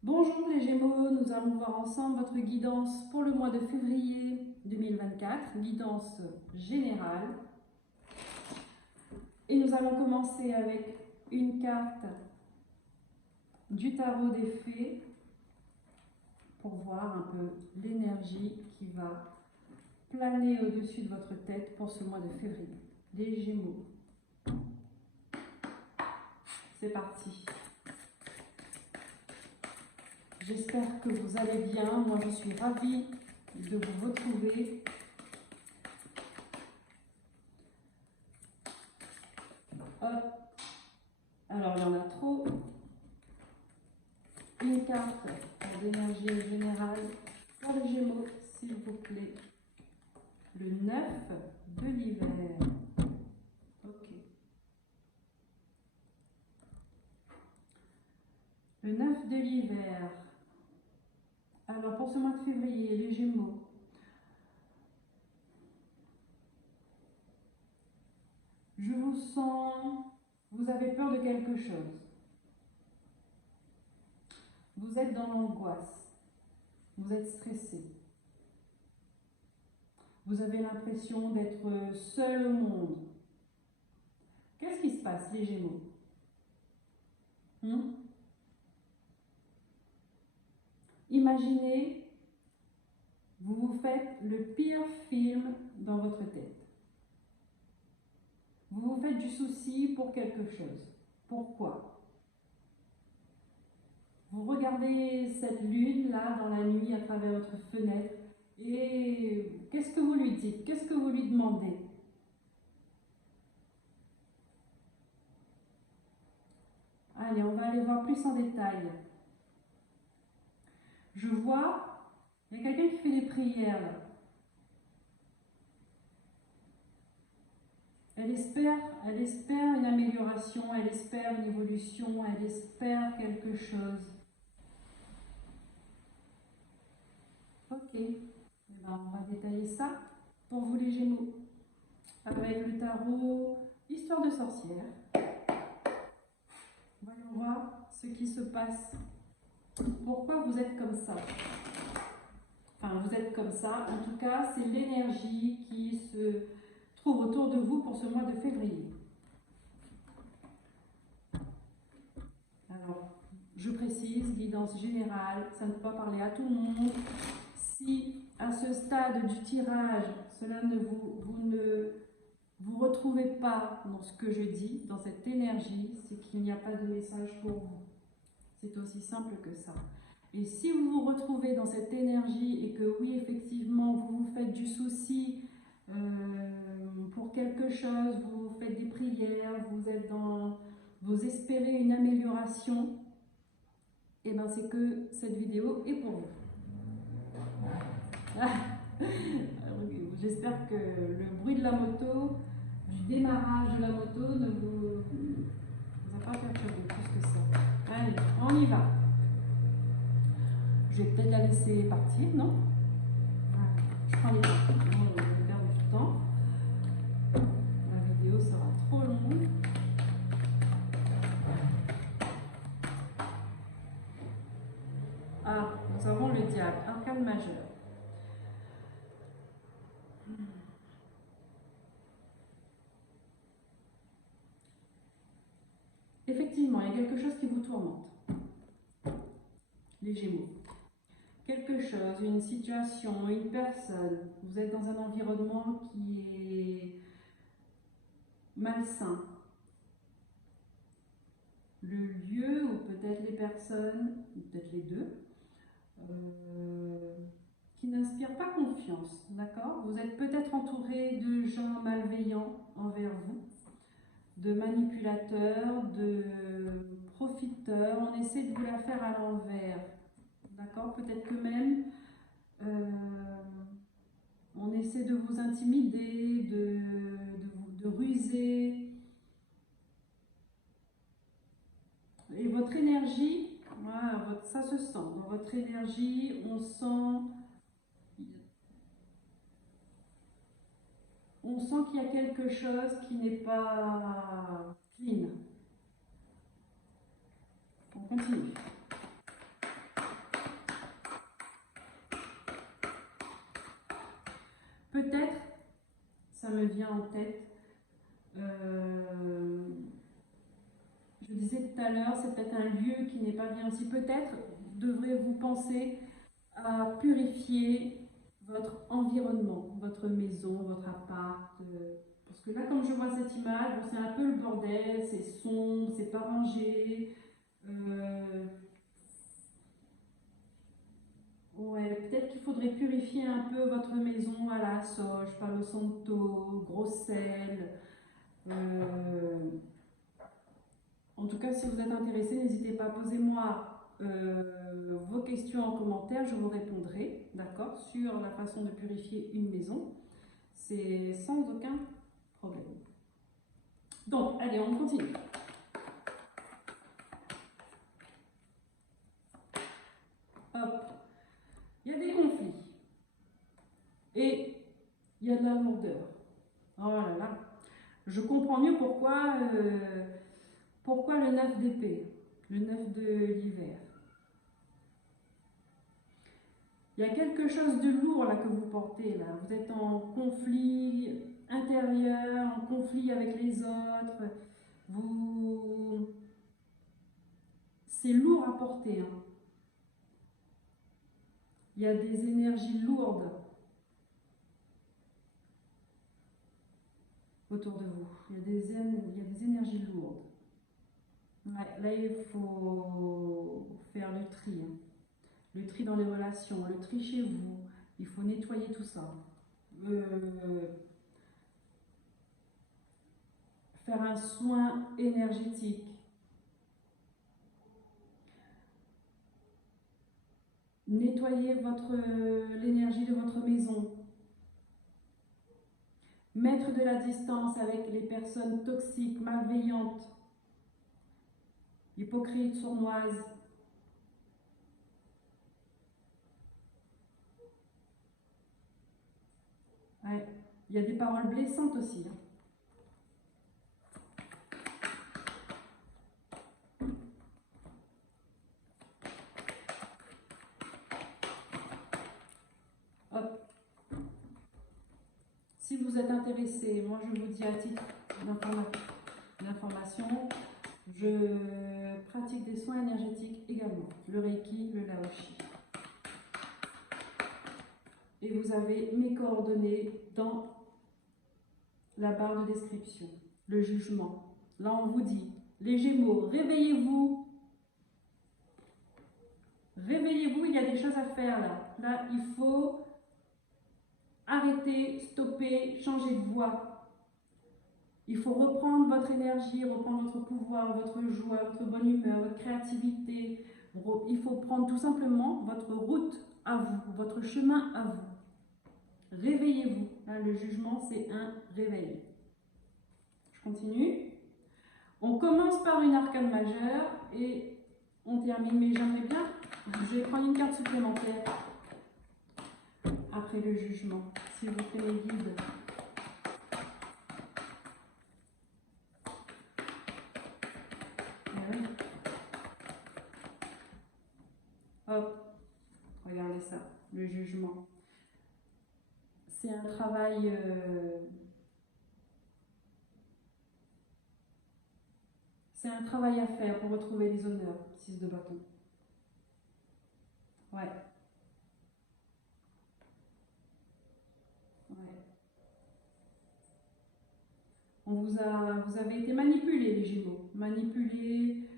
Bonjour les Gémeaux, nous allons voir ensemble votre guidance pour le mois de février 2024, guidance générale. Et nous allons commencer avec une carte du tarot des fées pour voir un peu l'énergie qui va planer au-dessus de votre tête pour ce mois de février. Les Gémeaux. C'est parti. J'espère que vous allez bien. Moi, je suis ravie de vous retrouver. Hop. Alors, il y en a trop. Une carte d'énergie générale pour les Gémeaux, s'il vous plaît. Le 9 de l'hiver. Ok. Le 9 de l'hiver. Alors, pour ce mois de février, les Gémeaux. Je vous sens, vous avez peur de quelque chose. Vous êtes dans l'angoisse. Vous êtes stressé. Vous avez l'impression d'être seul au monde. Qu'est-ce qui se passe, les Gémeaux? Imaginez, vous vous faites le pire film dans votre tête. Vous vous faites du souci pour quelque chose. Pourquoi? Vous regardez cette lune là dans la nuit à travers votre fenêtre et qu'est-ce que vous lui dites? Qu'est-ce que vous lui demandez? Allez, on va aller voir plus en détail. Je vois, il y a quelqu'un qui fait des prières là. Elle espère une amélioration, elle espère une évolution, elle espère quelque chose. Ok, eh ben, on va détailler ça pour vous les Gémeaux. Avec le tarot Histoire de sorcière. Voyons voir ce qui se passe. Pourquoi vous êtes comme ça? Enfin, vous êtes comme ça. En tout cas, c'est l'énergie qui se trouve autour de vous pour ce mois de février. Alors, je précise, guidance générale, ça ne peut pas parler à tout le monde. Si à ce stade du tirage, cela ne vous ne vous retrouvez pas dans ce que je dis, dans cette énergie, c'est qu'il n'y a pas de message pour vous. C'est aussi simple que ça. Et si vous vous retrouvez dans cette énergie et que oui, effectivement, vous vous faites du souci pour quelque chose, vous faites des prières, vous espérez une amélioration, et bien c'est que cette vidéo est pour vous. J'espère que le bruit de la moto, du démarrage de la moto ne vous a pas perturbé plus que ça. Allez, on y va. Je vais peut-être la laisser partir, non? Je prends les cartes, on va perdre du temps. La vidéo sera trop longue. Ah, nous avons le diable, arcane majeur. Effectivement, il y a quelque chose qui vous tourmente, les Gémeaux. Quelque chose, une situation, une personne. Vous êtes dans un environnement qui est malsain. Le lieu ou peut-être les personnes, ou peut-être les deux, qui n'inspirent pas confiance, d'accord? Vous êtes peut-être entouré de gens malveillants envers vous, de manipulateurs, de profiteurs. On essaie de vous la faire à l'envers, d'accord? Peut-être que même on essaie de vous intimider, de ruser. Et votre énergie, voilà, ça se sent. Dans votre énergie, on sent qu'il y a quelque chose qui n'est pas clean. On continue. peut-être, ça me vient en tête, je disais tout à l'heure, c'est peut-être un lieu qui n'est pas bien aussi. Peut-être devrez-vous penser à purifier votre environnement, votre maison, votre appart. Parce que là, comme je vois cette image, bon, c'est un peu le bordel, c'est sombre, c'est pas rangé. Ouais, peut-être qu'il faudrait purifier un peu votre maison à la sauge, Palo Santo, gros sel. En tout cas, si vous êtes intéressé, n'hésitez pas à poser moi vos questions en commentaire, je vous répondrai, d'accord, sur la façon de purifier une maison. C'est sans aucun problème. Donc, allez, on continue. Hop. Il y a des conflits. Et il y a de la lourdeur. Oh là là. Je comprends mieux pourquoi le 9 d'épée, le 9 de l'hiver. Il y a quelque chose de lourd là que vous portez là. Vous êtes en conflit intérieur, en conflit avec les autres. C'est lourd à porter. Hein. Il y a des énergies lourdes autour de vous. Il y a des énergies lourdes. Ouais, là, il faut faire le tri. Hein. Le tri dans les relations, le tri chez vous. Il faut nettoyer tout ça. Faire un soin énergétique. Nettoyer l'énergie de votre maison. Mettre de la distance avec les personnes toxiques, malveillantes, hypocrites, sournoises. Ouais. Il y a des paroles blessantes aussi. Hein. Hop. Si vous êtes intéressé, moi je vous dis à titre d'information, je pratique des soins énergétiques également, le Reiki, le Laoshi. Et vous avez mes coordonnées dans la barre de description. Le jugement. Là, on vous dit, les Gémeaux, réveillez-vous. Réveillez-vous, il y a des choses à faire là. Là, il faut arrêter, stopper, changer de voie. Il faut reprendre votre énergie, reprendre votre pouvoir, votre joie, votre bonne humeur, votre créativité. Il faut prendre tout simplement votre route à vous, votre chemin à vous. Réveillez-vous. Là, le jugement, c'est un réveil. Je continue. On commence par une arcane majeure et on termine. Mais j'aimerais bien, je vais prendre une carte supplémentaire après le jugement. S'il vous plaît, les guides. Hop, regardez ça, le jugement. C'est un travail à faire pour retrouver les honneurs, 6 de bâton. Ouais. Ouais. Vous avez été manipulés, les Gémeaux. Manipulés,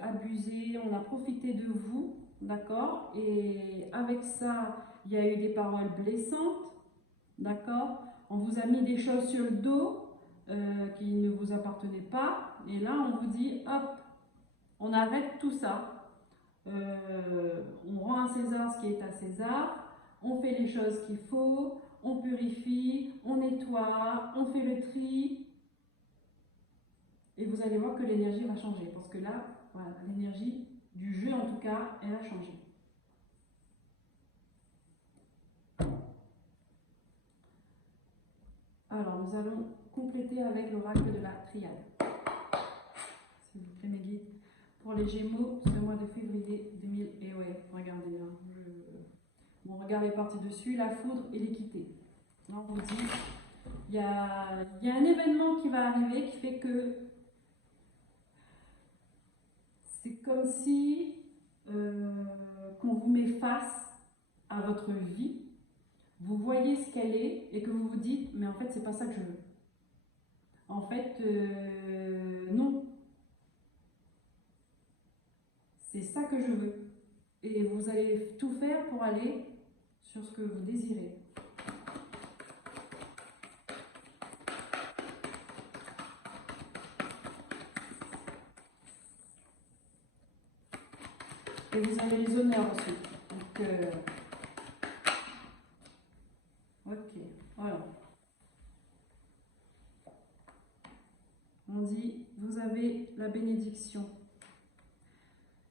abusés, on a profité de vous, d'accord? Et avec ça, il y a eu des paroles blessantes, d'accord? On vous a mis des choses sur le dos qui ne vous appartenaient pas. Et là, on vous dit, hop, on arrête tout ça. On rend à César ce qui est à César. On fait les choses qu'il faut. On purifie, on nettoie, on fait le tri. Et vous allez voir que l'énergie va changer. Parce que là, voilà, l'énergie du jeu, en tout cas, elle a changé. Alors, nous allons compléter avec l'oracle de la triade. S'il vous plaît, mes guides. Pour les Gémeaux, ce mois de février 2000. Et ouais, regardez, hein, mon regard est parti dessus. La foudre et l'équité. On vous dit, il y a un événement qui va arriver qui fait que c'est comme si qu'on vous met face à votre vie, vous voyez ce qu'elle est et que vous vous dites, mais en fait, c'est pas ça que je veux. En fait, non, c'est ça que je veux. Et vous allez tout faire pour aller sur ce que vous désirez. Et vous avez les honneurs aussi. Donc, ok, voilà. On dit, vous avez la bénédiction.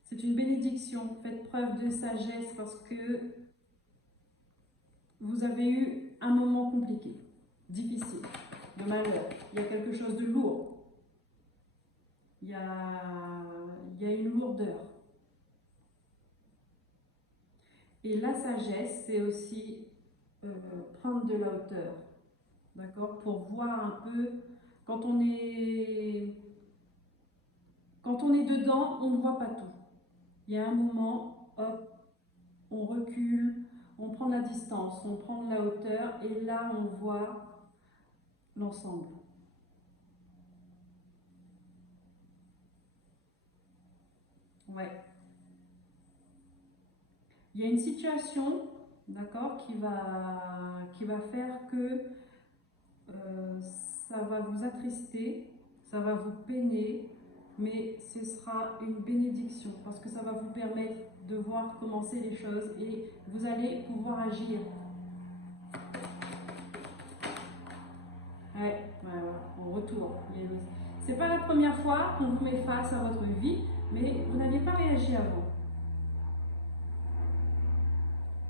C'est une bénédiction. Faites preuve de sagesse parce que vous avez eu un moment compliqué, difficile, de malheur. Il y a quelque chose de lourd. Il y a une lourdeur. Et la sagesse, c'est aussi prendre de la hauteur, d'accord, pour voir un peu, quand on est dedans, on ne voit pas tout. Il y a un moment, hop, on recule, on prend la distance, on prend de la hauteur, et là, on voit l'ensemble. Ouais. Il y a une situation, d'accord, qui va faire que ça va vous attrister, ça va vous peiner, mais ce sera une bénédiction parce que ça va vous permettre de voir commencer les choses et vous allez pouvoir agir. Ouais, on retourne. C'est pas la première fois qu'on vous met face à votre vie, mais vous n'aviez pas réagi avant.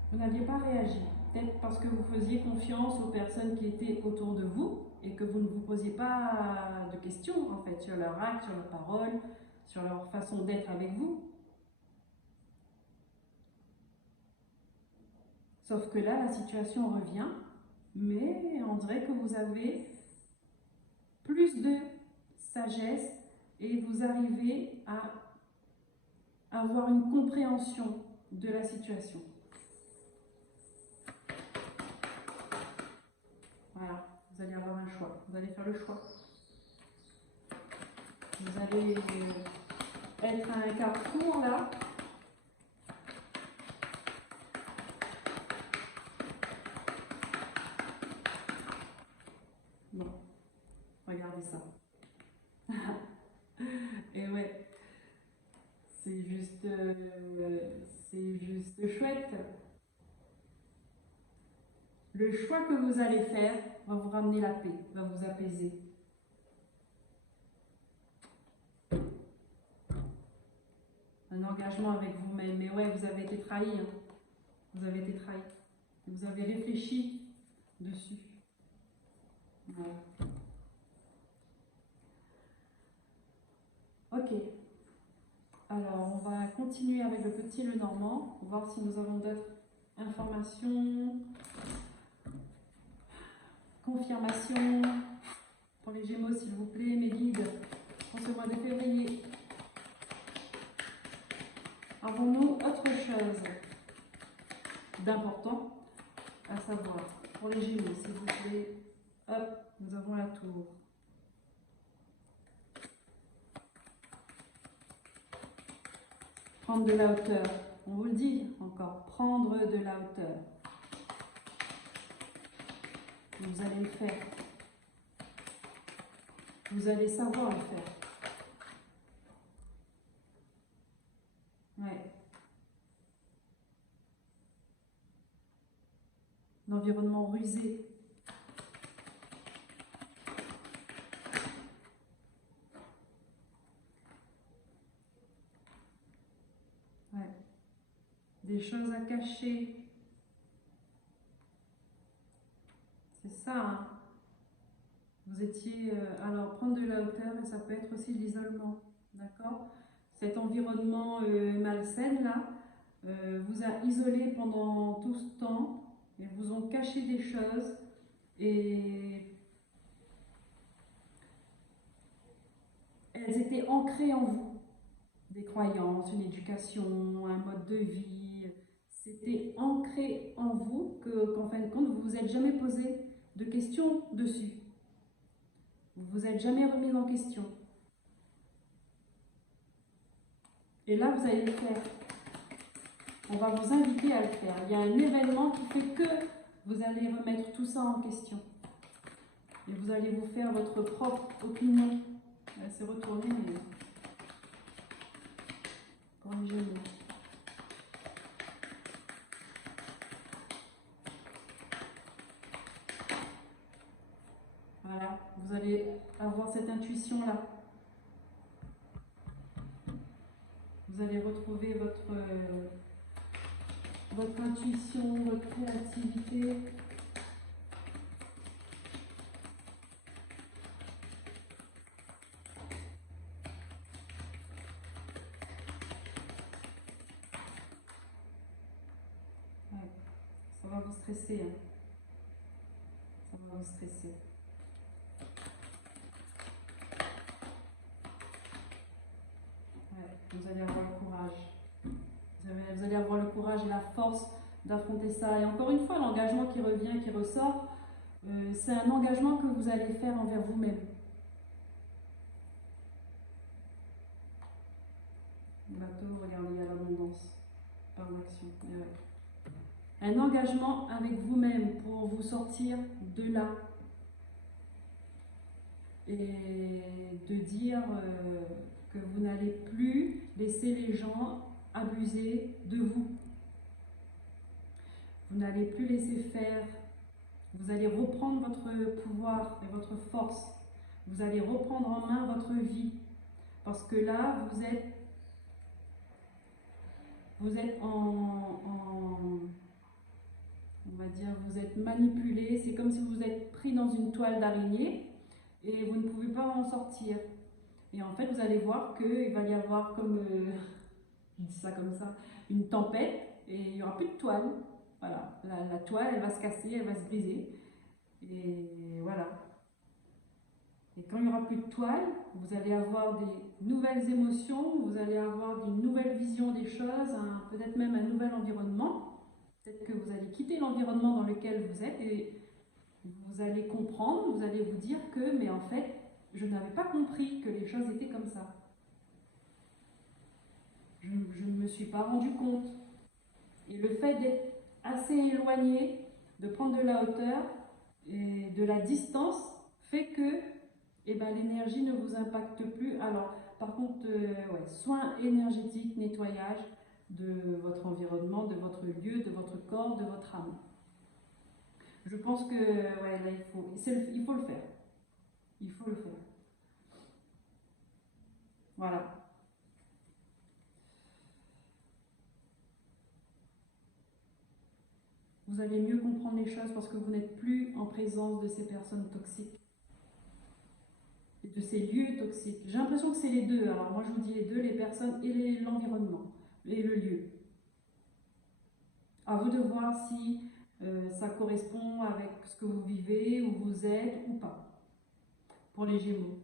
Vous n'aviez pas réagi. Peut-être parce que vous faisiez confiance aux personnes qui étaient autour de vous et que vous ne vous posiez pas de questions en fait sur leur acte, sur leurs paroles, sur leur façon d'être avec vous. Sauf que là, la situation revient, mais on dirait que vous avez plus de sagesse et vous arrivez à avoir une compréhension de la situation. Voilà, vous allez avoir un choix, vous allez faire le choix. Vous allez être à un carrefour là. Bon, regardez ça. Et ouais, c'est juste chouette. Le choix que vous allez faire va vous ramener la paix, va vous apaiser. Un engagement avec vous-même. Mais ouais, vous avez été trahi. Hein. Vous avez été trahi. Vous avez réfléchi dessus. Ouais. Ok. Alors, on va continuer avec le petit Lenormand, voir si nous avons d'autres informations, confirmations. Pour les Gémeaux, s'il vous plaît, mes guides, pour ce mois de février. Avons-nous autre chose d'important à savoir? Pour les Gémeaux, s'il vous plaît, hop, nous avons la tour. Prendre de la hauteur. On vous le dit encore, prendre de la hauteur. Vous allez le faire. Vous allez savoir le faire. Ouais. L'environnement rusé. Ouais. Des choses à cacher. C'est ça, hein. Vous étiez, alors prendre de la hauteur, et ça peut être aussi l'isolement, d'accord? Cet environnement malsain là vous a isolé pendant tout ce temps et vous ont caché des choses Et elles étaient ancrées en vous. Des croyances, une éducation, un mode de vie. C'était ancré en vous qu'en fin de compte, vous ne vous êtes jamais posé de questions dessus. Vous ne vous êtes jamais remis en question. Et là, vous allez le faire. On va vous inviter à le faire. Il y a un événement qui fait que vous allez remettre tout ça en question. Et vous allez vous faire votre propre opinion. Elle s'est retournée, mais pour les Gémeaux. Voilà, vous allez avoir cette intuition-là. Vous allez retrouver votre intuition, votre créativité. Ouais, ça va vous stresser. Hein. Ça va vous stresser. Ouais, vous allez avoir le courage. Vous allez avoir le courage et la force d'affronter ça. Et encore une fois, l'engagement qui revient, qui ressort, c'est un engagement que vous allez faire envers vous-même. Le bateau, regardez, il y a l'abondance par l'action. Un engagement avec vous-même pour vous sortir de là. Et de dire que vous n'allez plus laisser les gens abuser de vous. Vous n'allez plus laisser faire. Vous allez reprendre votre pouvoir et votre force. Vous allez reprendre en main votre vie. Parce que là, vous êtes on va dire, vous êtes manipulé. C'est comme si vous êtes pris dans une toile d'araignée et vous ne pouvez pas en sortir. Et en fait, vous allez voir qu'il va y avoir comme, je dis ça comme ça, une tempête et il n'y aura plus de toile. Voilà, la toile, elle va se casser, elle va se briser. Et voilà. Et quand il n'y aura plus de toile, vous allez avoir des nouvelles émotions, vous allez avoir une nouvelle vision des choses, peut-être même un nouvel environnement. Peut-être que vous allez quitter l'environnement dans lequel vous êtes et vous allez comprendre, vous allez vous dire que, mais en fait, je n'avais pas compris que les choses étaient comme ça. Je ne me suis pas rendu compte. Et le fait d'être assez éloigné, de prendre de la hauteur et de la distance, fait que l'énergie ne vous impacte plus. Alors, par contre, soins énergétiques, nettoyage de votre environnement, de votre lieu, de votre corps, de votre âme. Je pense que là, il faut le faire. Il faut le faire. Voilà. Vous allez mieux comprendre les choses parce que vous n'êtes plus en présence de ces personnes toxiques et de ces lieux toxiques. J'ai l'impression que c'est les deux. Alors moi je vous dis les deux, les personnes et l'environnement et le lieu. À vous de voir si ça correspond avec ce que vous vivez, où vous êtes ou pas. Pour les Gémeaux.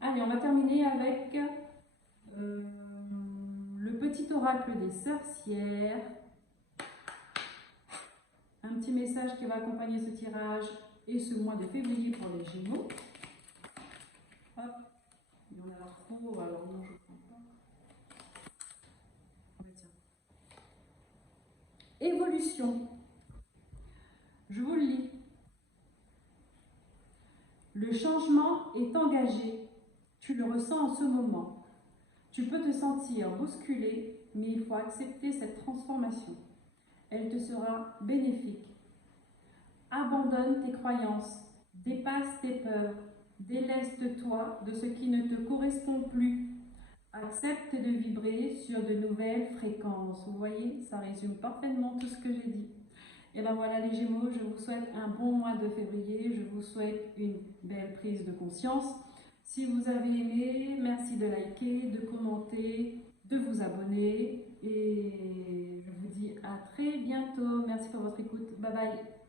Allez, on va terminer avec le petit oracle des sorcières. Un petit message qui va accompagner ce tirage et ce mois de février pour les Gémeaux. Hop, il y en a trop, alors non, je ne prends pas. Évolution. Je vous le lis. Le changement est engagé. Tu le ressens en ce moment. Tu peux te sentir bousculé, mais il faut accepter cette transformation. Elle te sera bénéfique. Abandonne tes croyances, dépasse tes peurs, déleste-toi de ce qui ne te correspond plus. Accepte de vibrer sur de nouvelles fréquences. Vous voyez, ça résume parfaitement tout ce que j'ai dit. Et bien voilà les Gémeaux, je vous souhaite un bon mois de février, je vous souhaite une belle prise de conscience. Si vous avez aimé, merci de liker, de commenter, de vous abonner et je vous dis dis à très bientôt. Merci pour votre écoute. Bye bye.